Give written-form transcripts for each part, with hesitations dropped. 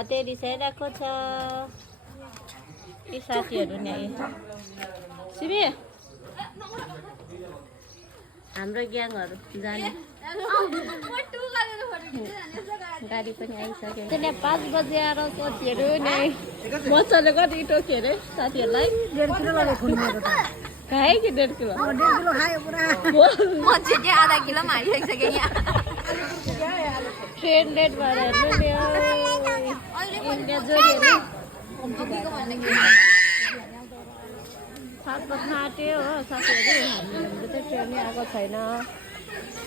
रिसाइरहेको छ यी साथीहरू नि सिबी हाम्रो ग्याङहरू जाने गाडी पनि आइसक्यो 5 बजे आएर साथीहरू नि मजाले कति टोक्यो अरे साथीहरूलाई 1.5 किलो लगे खाए कि 1.5 किलो 1.5 किलो खायो पुरा मजे चाहिँ आधा किलो पनि आइसक्यो यहाँ ट्रेन लेट भएर हेर्नु नि इन्डिया जोड्यो सात बज्न आँट्यो हो साथीहरू हाम्रो चाहिँ ट्रेनै आएको छैन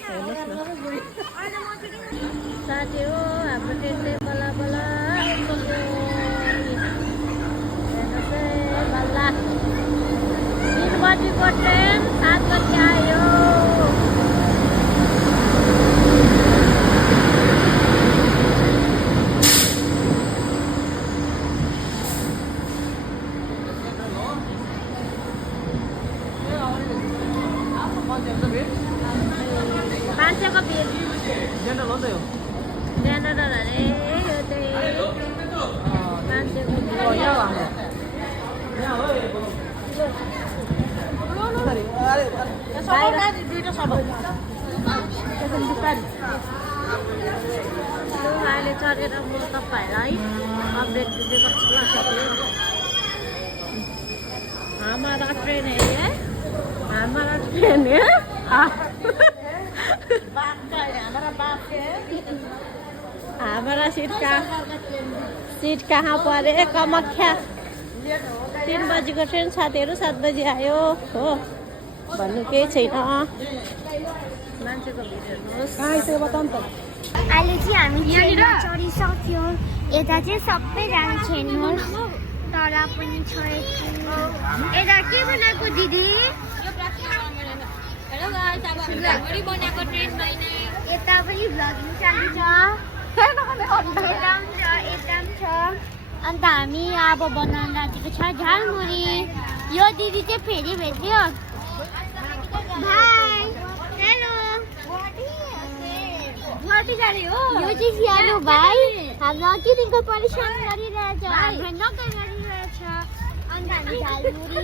हेर्नुहोस् न साथी हो हाम्रो ट्रेन चाहिँ बल्ल बल्ल आइपुग्यो हेर्नुहोस् है बल्ल 3 बजीको ट्रेन 7 बजी आयो अहिले चढेर म तपाईँहरूलाई अपडेट दिँदै हमारा ट्रेन है ये हमारा ट्रेन है हमारा सीट कहाँ परे कामाख्या 3 बजीको ट्रेन साथीहरू 7 बजी आयो हो भन्नु केही छैन मान्छेको भिड हेर्नुहोस् अहिले चाहिँ हामी ट्रेनमा चढिसक्यौँ यता चाहिँ सबैजना छेड्नुहोस् तर पनि छोडेको यता के बनाएको दिदी यता पनि भ्लगिङ चालिन्छ यता छ अन्त हामी अब बनाउन लागेको छ झालमुरी यो दिदी चाहिँ फेरि भेट्यो भाइ हेलो यो चाहिँ सानो भाइ हाम्रो अघिदेखिको परेशान गरिरहेछ हाम्रो नक्कल गरिरहेछ अन्त हामी झालमुरी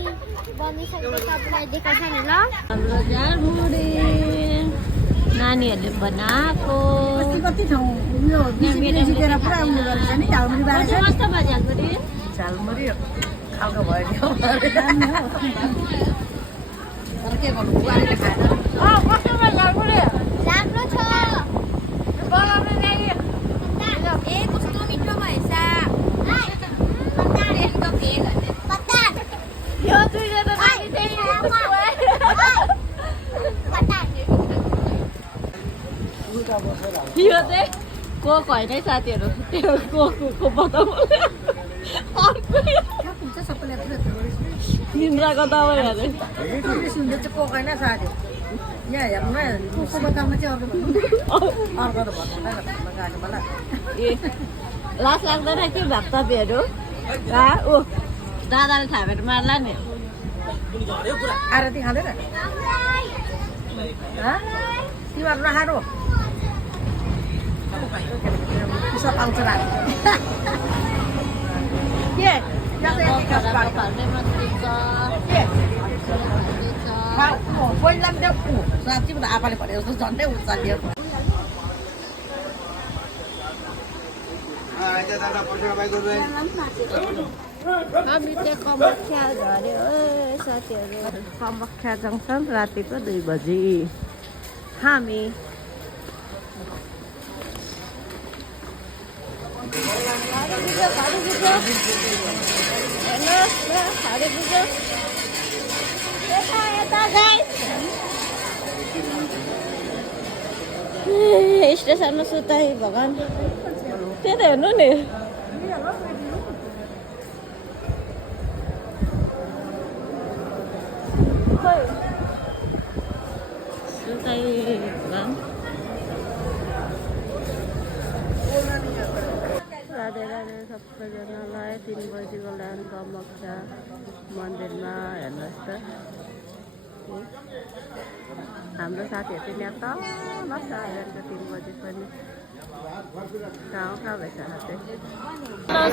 बनिसकेको तपाईँलाई देखाउँछ नि ल हाम्रो झालमुरी नानीहरूले बनाएको कति ठाउँ उयो बिसिकेर पुरा उयो गरेछ नि झालमुरी बारेछ कस्तो भयो झालमुरी झालमुरी खालको भयो तर के गर्नु बुहारीले खाएर कस्तो भयो झालमुरी राम्रो छ कस्तो मिठो भएछ यो दुईजना नानी चाहिँ यो चाहिँ कोक होइन है साथीहरू त्यो कोकको बताउनु निन्द्राको दबाई अरे कोक होइन साथी यहाँ हेर्नु न कोकको बताउनु चाहिँ अर्को अर्को त भन्नु गाडी मलाई ए लास लाग्दैन के भएको तपाईँहरू ऊ दादाले थाहा भएर मार्ला नि आरती खाँदैन तिमीहरू नखानु पिसा पाउँछ र के पहिला पनि साँच्ची पनि आपाले भने जस्तो झन्डै उचाल्यो हामी चाहिँ कामाख्या झऱ्यो साथीहरू कामाख्या जङ्सन रातिको 2 बजी हामी स्टेसनमा सुताइ भगवान् त्यही त हेर्नु नि सुताइ भगवान् राधे राधे सबैजनालाई 3 बजीको ल्यान्ड कामाख्या मन्दिरमा हेर्नुहोस् त हाम्रो साथीहरू चाहिँ यहाँ तल छ हेर्छ 3 बजी पनि हेलो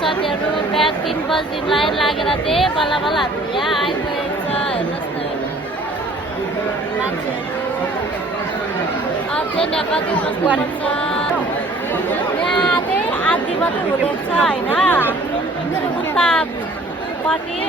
साथीहरू बिहान 3 बजी लाइन लागेर त्यही बल्ल बल्ल हामी यहाँ आइपुगेको छ हेर्नुहोस् न मान्छेहरू अझै कति बस्नुपर्छ यहाँ त्यही आधी मात्रै हुँदैछ होइन उतापट्टि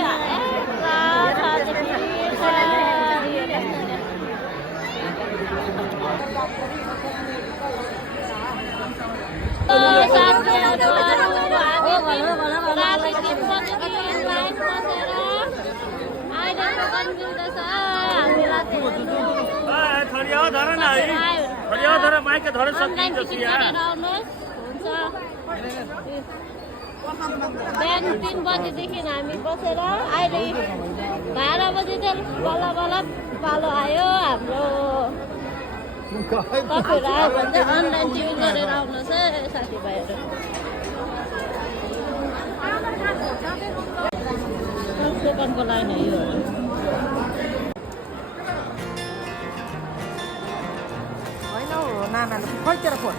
बिहान 3 बजीदेखि हामी बसेर अहिले 12 बजी चाहिँ बल्ल बल्ल पालो आयो हाम्रो तपाईँहरू आयो भने चाहिँ अनलाइन टिभी गरेर आउनुहोस् है साथीभाइहरू दोकानको लाइन हो यो होइन हौ नानाले खोइतिर फोन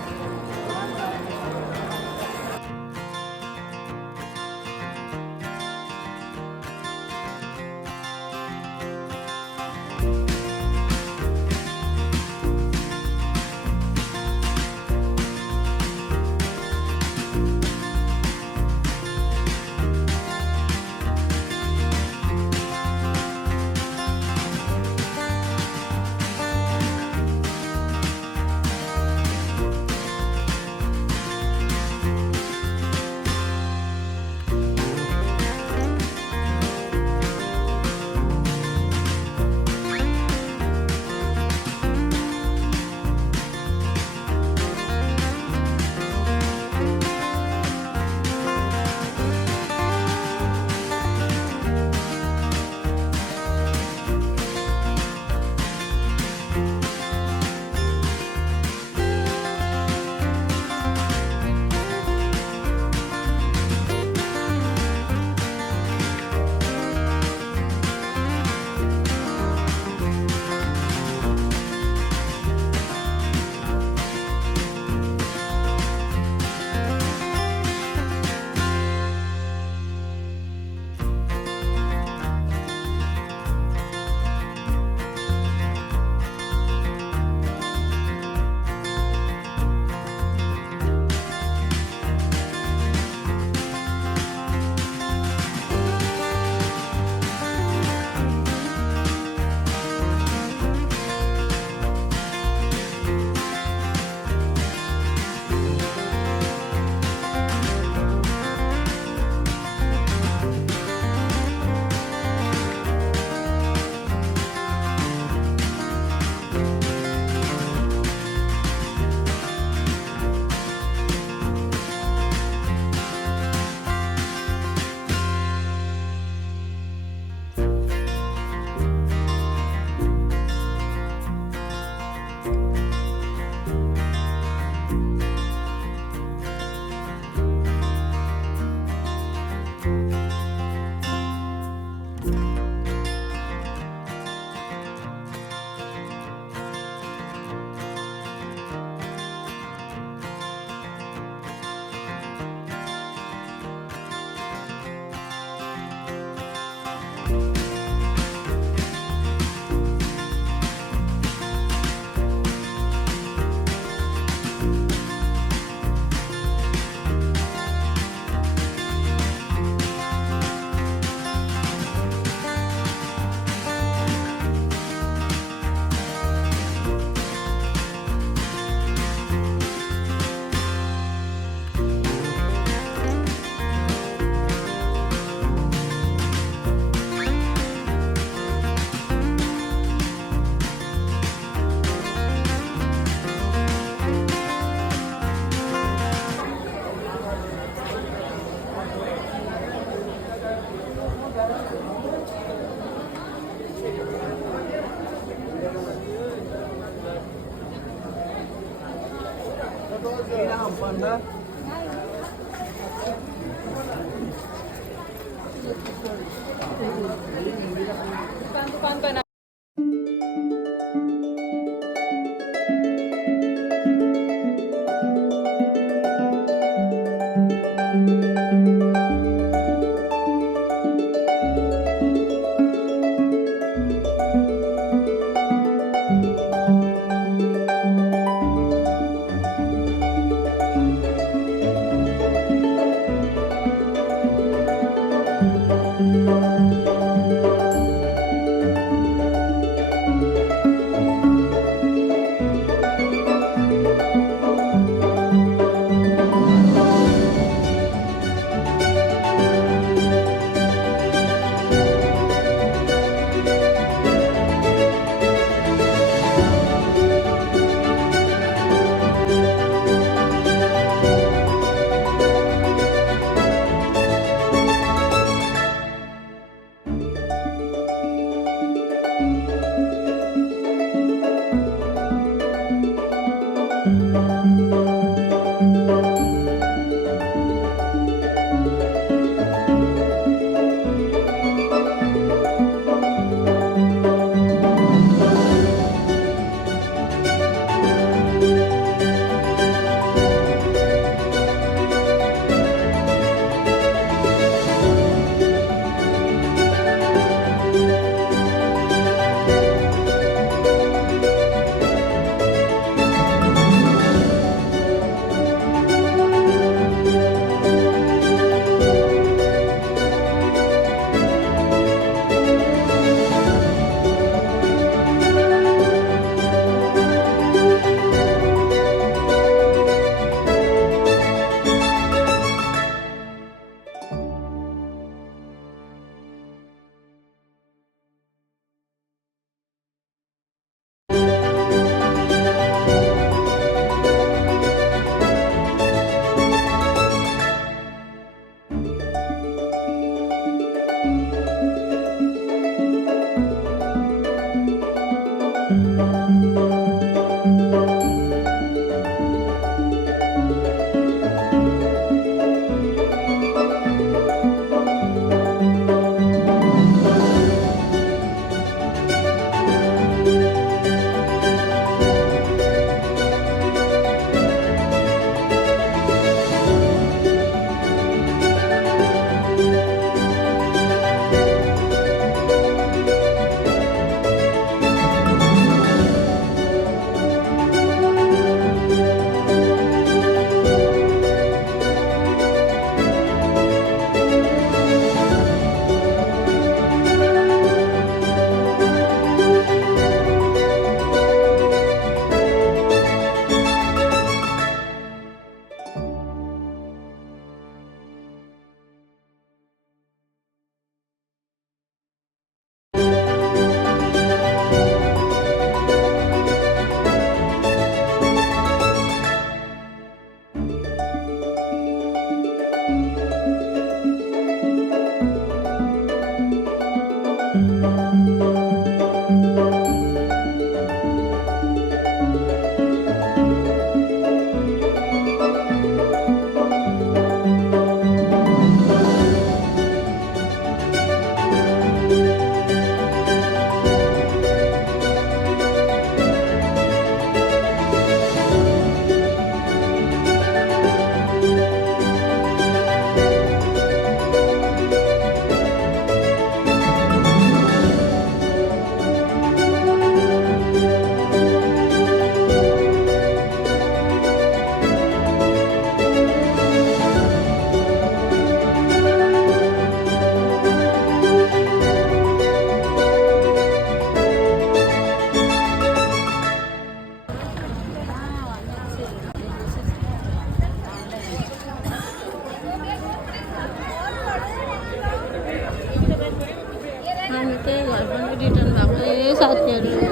साथीहरू